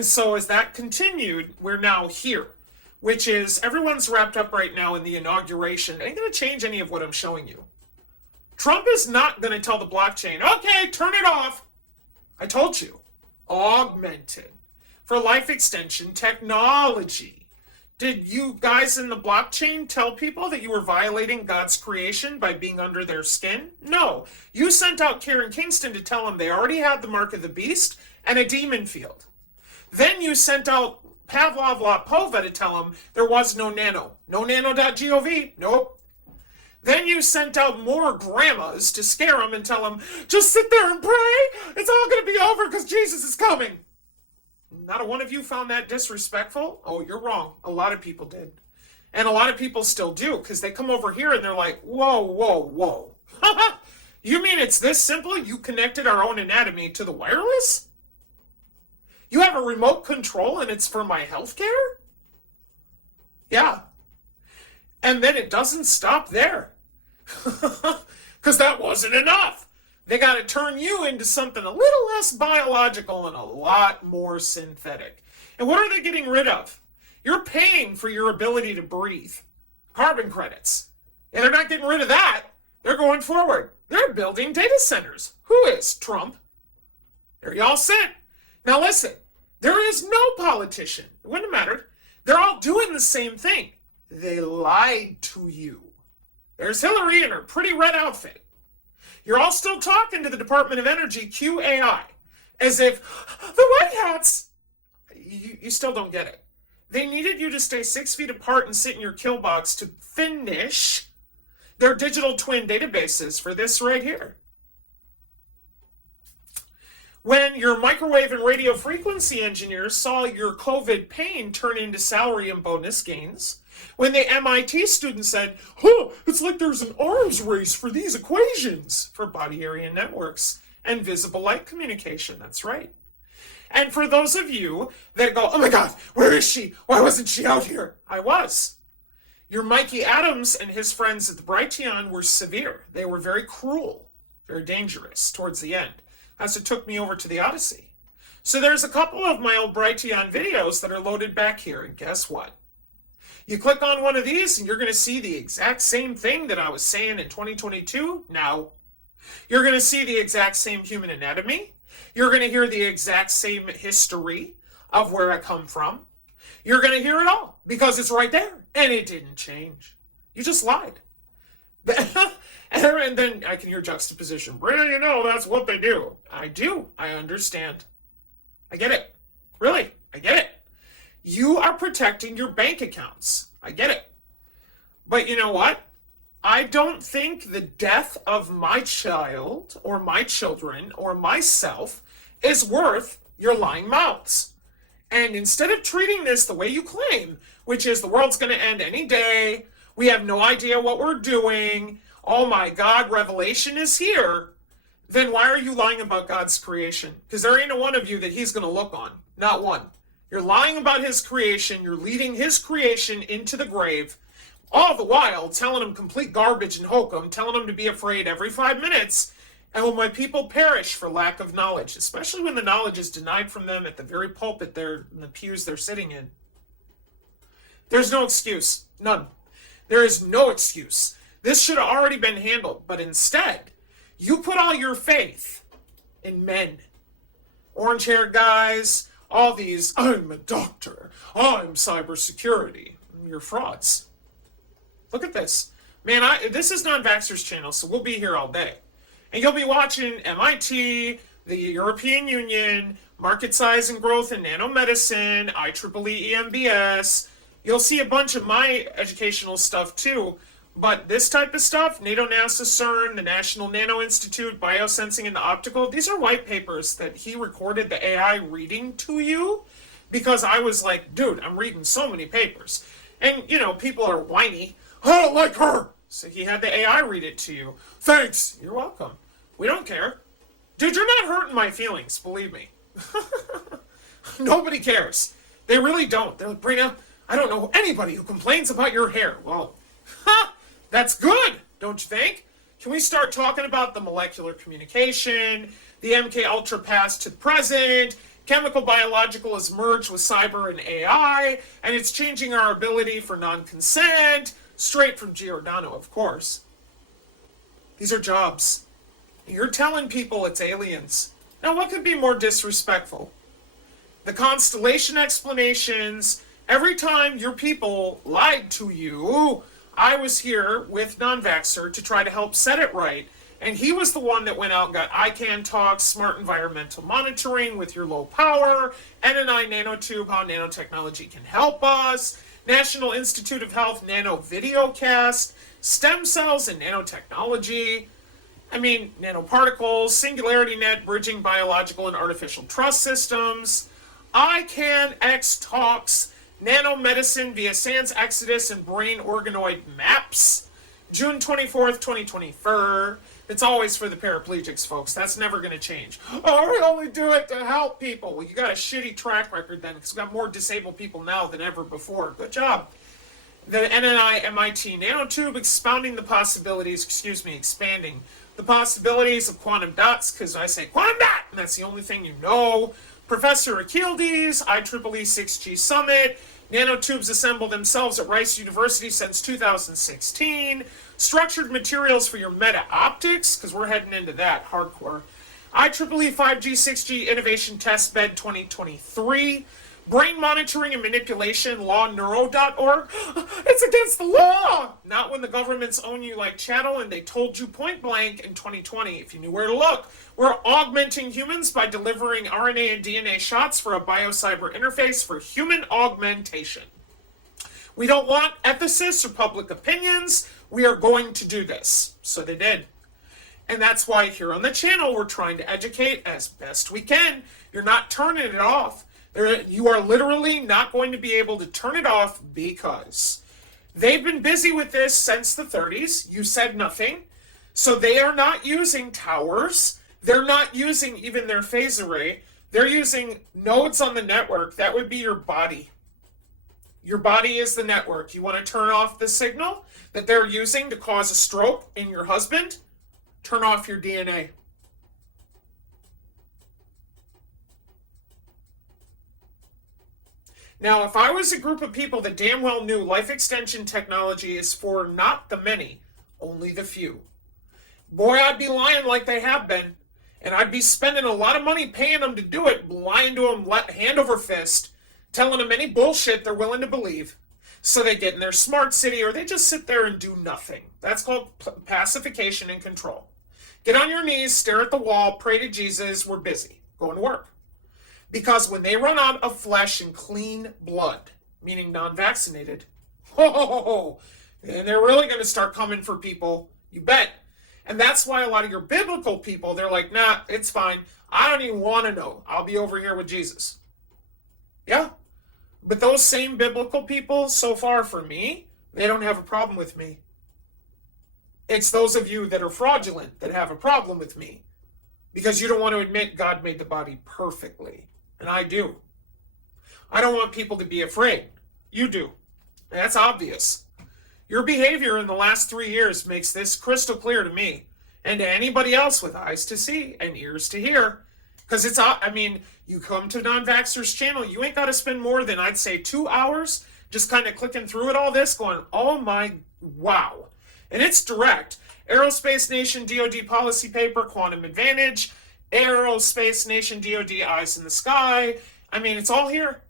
So as that continued, we're now here, which is everyone's wrapped up right now in the inauguration. It ain't going to change any of what I'm showing you. Trump is not going to tell the blockchain, okay, turn it off. I told you. Augmented. For life extension technology. Did you guys in the blockchain tell people that you were violating God's creation by being under their skin? No. You sent out Karen Kingston to tell them they already had the mark of the beast and a demon field. Then you sent out Pavlov Lapova to tell them there was no nano. No nano.gov. Nope. Then you sent out more grandmas to scare them and tell them, just sit there and pray. It's all going to be over because Jesus is coming. Not a one of you found that disrespectful? Oh, you're wrong. A lot of people did. And a lot of people still do, because they come over here and they're like, whoa, whoa, whoa. You mean it's this simple? You connected our own anatomy to the wireless? You have a remote control and it's for my healthcare? Yeah. And then it doesn't stop there. Because that wasn't enough. They got to turn you into something a little less biological and a lot more synthetic. And what are they getting rid of? You're paying for your ability to breathe. Carbon credits. And they're not getting rid of that. They're going forward. They're building data centers. Who is? Trump. There y'all sit. Now listen, there is no politician. It wouldn't have mattered. They're all doing the same thing. They lied to you. There's Hillary in her pretty red outfit. You're all still talking to the Department of Energy, QAI, as if the white hats. You still don't get it. They needed you to stay 6 feet apart and sit in your kill box to finish their digital twin databases for this right here. When your microwave and radio frequency engineers saw your COVID pain turn into salary and bonus gains, when the MIT student said, it's like there's an arms race for these equations for body area networks and visible light communication. That's right. And for those of you that go, oh my God, where is she? Why wasn't she out here? I was. Your Mikey Adams and his friends at the Brighteon were severe. They were very cruel, very dangerous towards the end, as it took me over to the Odyssey. So there's a couple of my old Brighteon videos that are loaded back here, and guess what? You click on one of these and you're going to see the exact same thing that I was saying in 2022 now. You're going to see the exact same human anatomy. You're going to hear the exact same history of where I come from. You're going to hear it all because it's right there and it didn't change. You just lied. And then I can hear juxtaposition. Brina, you know that's what they do. I do. I understand. I get it. Really, I get it. You are protecting your bank accounts. I get it. But you know what? I don't think the death of my child or my children or myself is worth your lying mouths. And instead of treating this the way you claim, which is the world's going to end any day, we have no idea what we're doing, oh my God, Revelation is here, then why are you lying about God's creation? Because there ain't a one of you that he's going to look on. Not one. You're lying about his creation. You're leading his creation into the grave, all the while telling him complete garbage and hokum, telling him to be afraid every 5 minutes. And will my people perish for lack of knowledge, especially when the knowledge is denied from them at the very pulpit they're in the pews they're sitting in? There's no excuse. None. There is no excuse. This should have already been handled, but instead, you put all your faith in men. Orange-haired guys, all these, I'm a doctor, I'm cybersecurity. You're frauds. Look at this. Man, this is Non-Vaxxers channel, so we'll be here all day. And you'll be watching MIT, the European Union, market size and growth in nanomedicine, IEEE EMBS. You'll see a bunch of my educational stuff too. But this type of stuff, NATO, NASA, CERN, the National Nano Institute, Biosensing and the Optical, these are white papers that he recorded the AI reading to you because I was like, dude, I'm reading so many papers. And, you know, people are whiny. I don't like her. So he had the AI read it to you. Thanks. You're welcome. We don't care. Dude, you're not hurting my feelings, believe me. Nobody cares. They really don't. They're like, Brina, I don't know anybody who complains about your hair. Well, that's good, don't you think? Can we start talking about the molecular communication, the MK Ultra pass to the present, Chemical biological is merged with cyber and AI, and it's changing our ability for non-consent, straight from Giordano, of course. These are jobs. You're telling people it's aliens. Now, what could be more disrespectful? The constellation explanations, every time your people lied to you, I was here with Non-Vaxxer to try to help set it right. And he was the one that went out and got ICANN talks, smart environmental monitoring with your low power, NNI nanotube, how nanotechnology can help us, National Institute of Health nano videocast, stem cells and nanotechnology, nanoparticles, singularity net, bridging biological and artificial trust systems, ICANN X talks, nanomedicine via Sans Exodus and brain organoid maps, June 24th, 2024. It's always for the paraplegics, folks. That's never going to change. Oh, we only do it to help people. Well, you got a shitty track record then, because we've got more disabled people now than ever before. Good job. The NNI MIT nanotube expanding the possibilities the possibilities of quantum dots, because I say quantum dot, and that's the only thing you know. Professor Achildes, IEEE 6G Summit, nanotubes assemble themselves at Rice University since 2016, structured materials for your meta-optics, because we're heading into that hardcore, IEEE 5G 6G Innovation Test Bed 2023, brain monitoring and manipulation, lawneuro.org. It's against the law! Not when the governments own you like chattel, and they told you point blank in 2020, if you knew where to look. We're augmenting humans by delivering RNA and DNA shots for a biocyber interface for human augmentation. We don't want ethicists or public opinions. We are going to do this. So they did. And that's why here on the channel, we're trying to educate as best we can. You're not turning it off. You are literally not going to be able to turn it off because they've been busy with this since the 30s. You said nothing. So they are not using towers. They're not using even their phase array. They're using nodes on the network. That would be your body. Your body is the network. You want to turn off the signal that they're using to cause a stroke in your husband? Turn off your DNA. Now, if I was a group of people that damn well knew life extension technology is for not the many, only the few, boy, I'd be lying like they have been. And I'd be spending a lot of money paying them to do it, lying to them hand over fist, telling them any bullshit they're willing to believe. So they get in their smart city, or they just sit there and do nothing. That's called pacification and control. Get on your knees, stare at the wall, pray to Jesus, we're busy. Going to work. Because when they run out of flesh and clean blood, meaning non-vaccinated, and they're really going to start coming for people, you bet. And that's why a lot of your biblical people, they're like, nah, it's fine. I don't even want to know. I'll be over here with Jesus. Yeah. But those same biblical people, so far for me, they don't have a problem with me. It's those of you that are fraudulent that have a problem with me. Because you don't want to admit God made the body perfectly. And I do. I don't want people to be afraid. You do. That's obvious. Your behavior in the last 3 years makes this crystal clear to me and to anybody else with eyes to see and ears to hear. Because it's, you come to Non-Vaxxer's channel, you ain't got to spend more than, I'd say, 2 hours just kind of clicking through at all this going, oh my, wow. And it's direct. Aerospace Nation DoD policy paper, quantum advantage, Aerospace Nation DoD eyes in the sky. It's all here.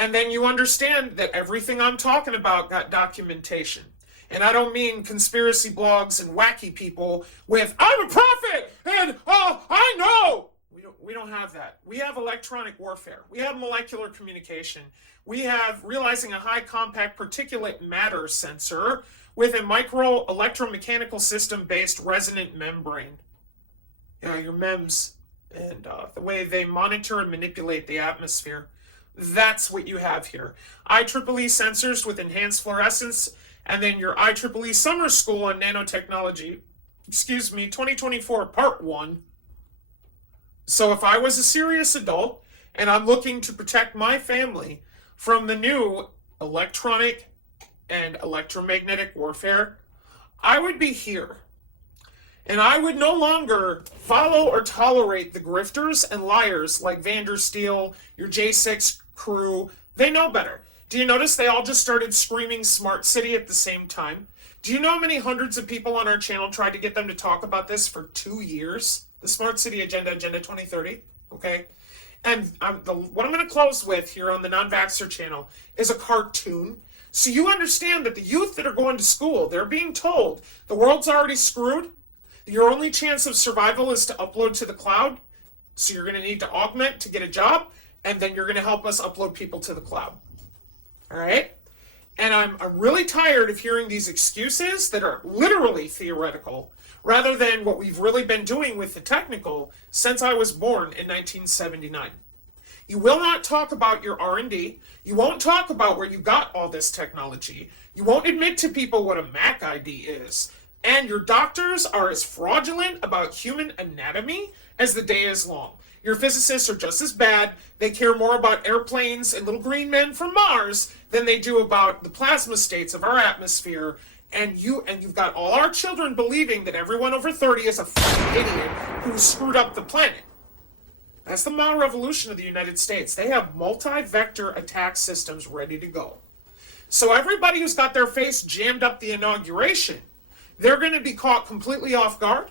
And then you understand that everything I'm talking about got documentation. And I don't mean conspiracy blogs and wacky people with, I'm a prophet, and I know. We don't have that. We have electronic warfare. We have molecular communication. We have realizing a high compact particulate matter sensor with a micro electromechanical system based resonant membrane. Your MEMS, and the way they monitor and manipulate the atmosphere. That's what you have here. IEEE sensors with enhanced fluorescence, and then your IEEE Summer School on Nanotechnology, 2024, Part 1. So if I was a serious adult, and I'm looking to protect my family from the new electronic and electromagnetic warfare, I would be here. And I would no longer follow or tolerate the grifters and liars like Vandersteel, your J6 crew. They know better. Do you notice they all just started screaming Smart City at the same time? Do you know how many hundreds of people on our channel tried to get them to talk about this for 2 years? The Smart City Agenda, Agenda 2030, okay? And what I'm going to close with here on the Non-Vaxxer channel is a cartoon. So you understand that the youth that are going to school, they're being told the world's already screwed. Your only chance of survival is to upload to the cloud. So you're going to need to augment to get a job, and then you're going to help us upload people to the cloud. All right? And I'm really tired of hearing these excuses that are literally theoretical, rather than what we've really been doing with the technical since I was born in 1979. You will not talk about your R&D. You won't talk about where you got all this technology. You won't admit to people what a Mac ID is. And your doctors are as fraudulent about human anatomy as the day is long. Your physicists are just as bad. They care more about airplanes and little green men from Mars than they do about the plasma states of our atmosphere. And you've got all our children believing that everyone over 30 is a fucking idiot who screwed up the planet. That's the model revolution of the United States. They have multi-vector attack systems ready to go. So everybody who's got their face jammed up the inauguration, they're going to be caught completely off guard.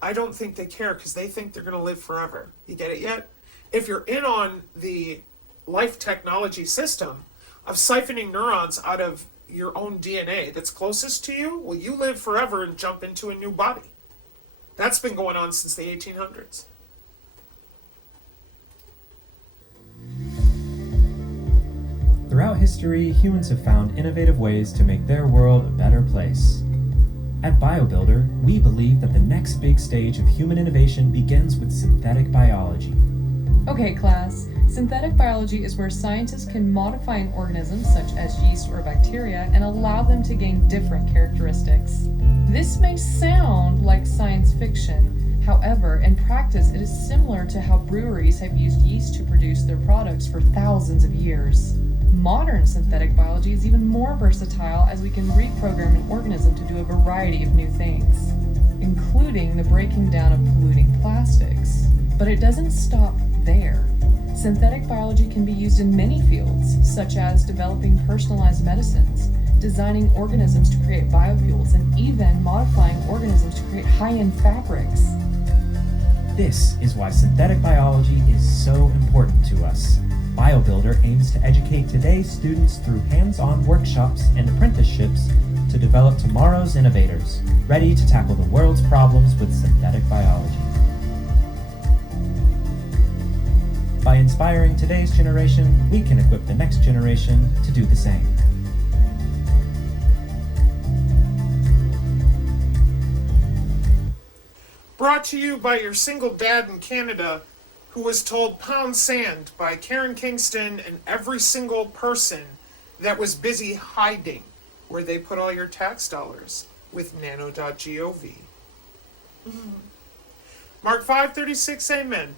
I don't think they care because they think they're going to live forever. You get it yet? If you're in on the life technology system of siphoning neurons out of your own DNA that's closest to you, well, you live forever and jump into a new body. That's been going on since the 1800s. Throughout history, humans have found innovative ways to make their world a better place. At BioBuilder, we believe that the next big stage of human innovation begins with synthetic biology. Okay, class. Synthetic biology is where scientists can modify an organism, such as yeast or bacteria, and allow them to gain different characteristics. This may sound like science fiction. However, in practice, it is similar to how breweries have used yeast to produce their products for thousands of years. Modern synthetic biology is even more versatile as we can reprogram an organism to do a variety of new things, including the breaking down of polluting plastics. But it doesn't stop there. Synthetic biology can be used in many fields, such as developing personalized medicines, designing organisms to create biofuels, and even modifying organisms to create high-end fabrics. This is why synthetic biology is so important to us. BioBuilder aims to educate today's students through hands-on workshops and apprenticeships to develop tomorrow's innovators, ready to tackle the world's problems with synthetic biology. By inspiring today's generation, we can equip the next generation to do the same. Brought to you by your single dad in Canada who was told pound sand by Karen Kingston and every single person that was busy hiding where they put all your tax dollars with nano.gov. Mark 5:36, amen.